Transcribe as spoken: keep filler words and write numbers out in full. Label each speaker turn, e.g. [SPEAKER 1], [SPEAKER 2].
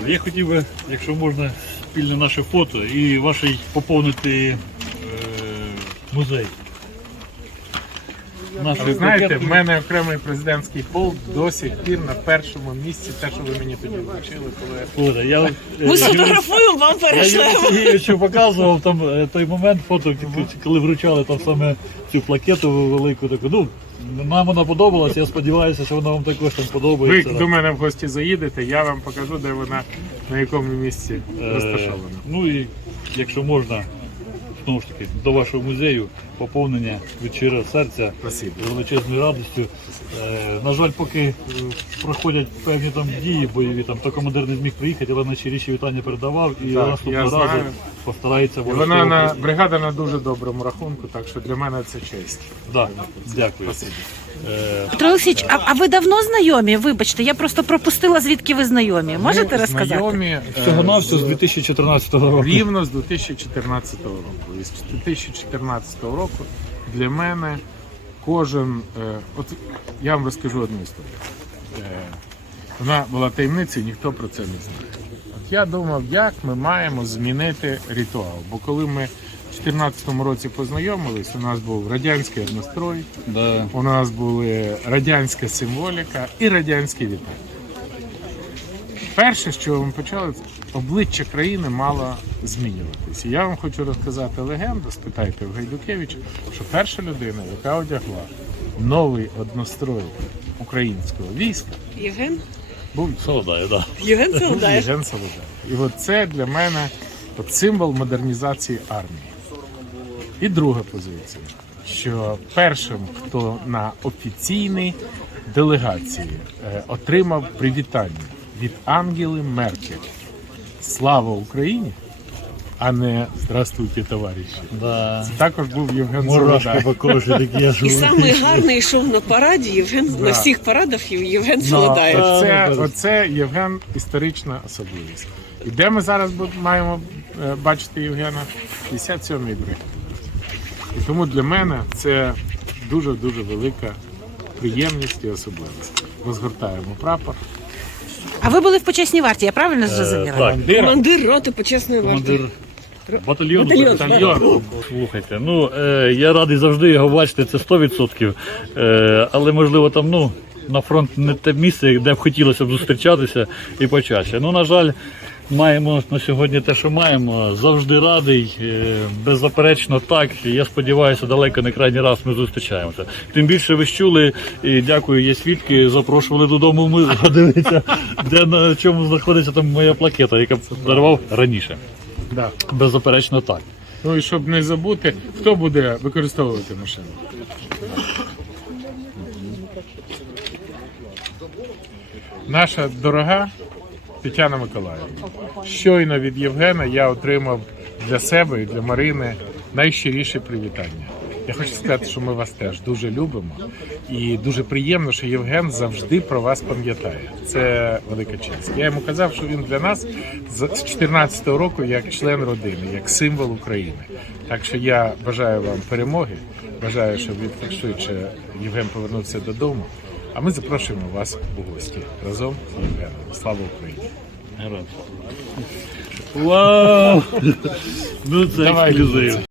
[SPEAKER 1] Я хотів би, якщо можна, спільне наше фото і ваш поповнити е, музей.
[SPEAKER 2] А ви знаєте, в мене окремий президентський полк до сих пір на першому місці, те, що ви мені тоді вручили, коли...
[SPEAKER 1] Фото. Я,
[SPEAKER 3] Ми сфотографуємо, вам
[SPEAKER 1] я
[SPEAKER 3] перешлемо.
[SPEAKER 1] Сергійовичу показував там е, той момент фото, коли вручали там саме цю плакету велику таку. Ну, нам вона подобалася, я сподіваюся, що вона вам також там
[SPEAKER 2] Ви
[SPEAKER 1] подобається.
[SPEAKER 2] до мене в гості заїдете, я вам покажу, де вона, на якому місці
[SPEAKER 1] Е,
[SPEAKER 2] розташована.
[SPEAKER 1] Ну і якщо можна, знову ж таки, до вашого музею поповнення від щирого серця
[SPEAKER 2] Спасибо.
[SPEAKER 1] з величезною радістю. Е, на жаль, поки е, проходять певні там дії бойові, там то командир не зміг приїхати, але найщиріші вітання передавав і
[SPEAKER 2] Так,
[SPEAKER 1] наступного
[SPEAKER 2] я
[SPEAKER 1] разу
[SPEAKER 2] знаю.
[SPEAKER 1] постарається
[SPEAKER 2] І
[SPEAKER 1] обов'язково
[SPEAKER 2] вона на
[SPEAKER 1] прийти.
[SPEAKER 2] бригада на дуже доброму рахунку, так що для мене це честь.
[SPEAKER 1] Да, дякую.
[SPEAKER 2] Спасибо.
[SPEAKER 1] Е,
[SPEAKER 3] Петро Олексійович, а, а ви давно знайомі? Вибачте, я просто пропустила, звідки ви знайомі. Можете
[SPEAKER 2] Ми
[SPEAKER 3] розказати?
[SPEAKER 2] Знайомі е,
[SPEAKER 1] всього навсього з дві тисячі чотирнадцятого року.
[SPEAKER 2] рівно з дві тисячі чотирнадцятого року. І з дві тисячі чотирнадцятого року для мене кожен... е, От я вам розкажу одну історію. Е, Вона була таємницею, ніхто про це не знає. От я думав, як ми маємо змінити ритуал. Бо коли ми в дві тисячі чотирнадцятому році познайомились, у нас був радянський однострой,
[SPEAKER 1] Да.
[SPEAKER 2] у нас були радянська символіка і радянські вітання. Перше, що ми почали, обличчя країни мало змінюватися. Я вам хочу розказати легенду, спитайте в Гайдукевича, що перша людина, яка одягла новий однострой українського війська,
[SPEAKER 3] Євген?
[SPEAKER 2] був
[SPEAKER 1] Солодаю, да.
[SPEAKER 3] Євген
[SPEAKER 2] був
[SPEAKER 3] Солодаєв.
[SPEAKER 2] Євген Солодаєв. І от це для мене от символ модернізації армії. І друга позиція, що першим, хто на офіційній делегації е, отримав привітання від Ангели Меркель «Слава Україні!», а не «Здравствуйте, товариші!»,
[SPEAKER 1] Да.
[SPEAKER 2] також був Євген
[SPEAKER 1] Мурашки
[SPEAKER 2] Солодаєв.
[SPEAKER 1] по кожі такі я
[SPEAKER 4] І
[SPEAKER 1] живу.
[SPEAKER 4] самий гарний йшов на параді Євген
[SPEAKER 2] Да.
[SPEAKER 4] на всіх парадах Євген
[SPEAKER 2] Ну,
[SPEAKER 4] Солодаєв.
[SPEAKER 2] Оце,
[SPEAKER 1] Да,
[SPEAKER 2] оце Євген історична особливість. І де ми зараз бу- маємо е, бачити Євгена? п'ятдесят сьомій бригаді. І тому для мене це дуже-дуже велика приємність і особливість. Розгортаємо прапор.
[SPEAKER 3] А ви були в почесній варті, я правильно зрозуміла?
[SPEAKER 1] Так,
[SPEAKER 2] Командира.
[SPEAKER 4] Командир роти почесної варти.
[SPEAKER 1] командир батальйону.
[SPEAKER 4] Батальйон.
[SPEAKER 2] Батальйон.
[SPEAKER 1] Слухайте, ну е, я радий завжди його бачити, це сто відсотків. Е, але можливо там ну, на фронт не те місце, де б хотілося б зустрічатися і почаще. Ну, на жаль, маємо на сьогодні те, що маємо. Завжди радий, е, беззаперечно так. І я сподіваюся, далеко не крайній раз ми зустрічаємося. Тим більше ви ж чули, і дякую, є свідки, запрошували додому ми подивитися, де на чому знаходиться там моя плакета, яка дарував раніше.
[SPEAKER 2] Да.
[SPEAKER 1] Беззаперечно так.
[SPEAKER 2] Ну і щоб не забути, хто буде використовувати машину. Наша дорога Тетяна Миколаївна. Щойно від Євгена я отримав для себе і для Марини найщиріше привітання. Я хочу сказати, що ми вас теж дуже любимо. І дуже приємно, що Євген завжди про вас пам'ятає. Це велика честь. Я йому казав, що він для нас з дві тисячі чотирнадцятого року як член родини, як символ України. Так що я бажаю вам перемоги, бажаю, щоб від швидше Євген повернувся додому. А ми запрошуємо вас у гості разом з Євгеном. Слава Україні!
[SPEAKER 1] Героям. Вау! Ну це
[SPEAKER 2] Давай,
[SPEAKER 1] ексклюзив.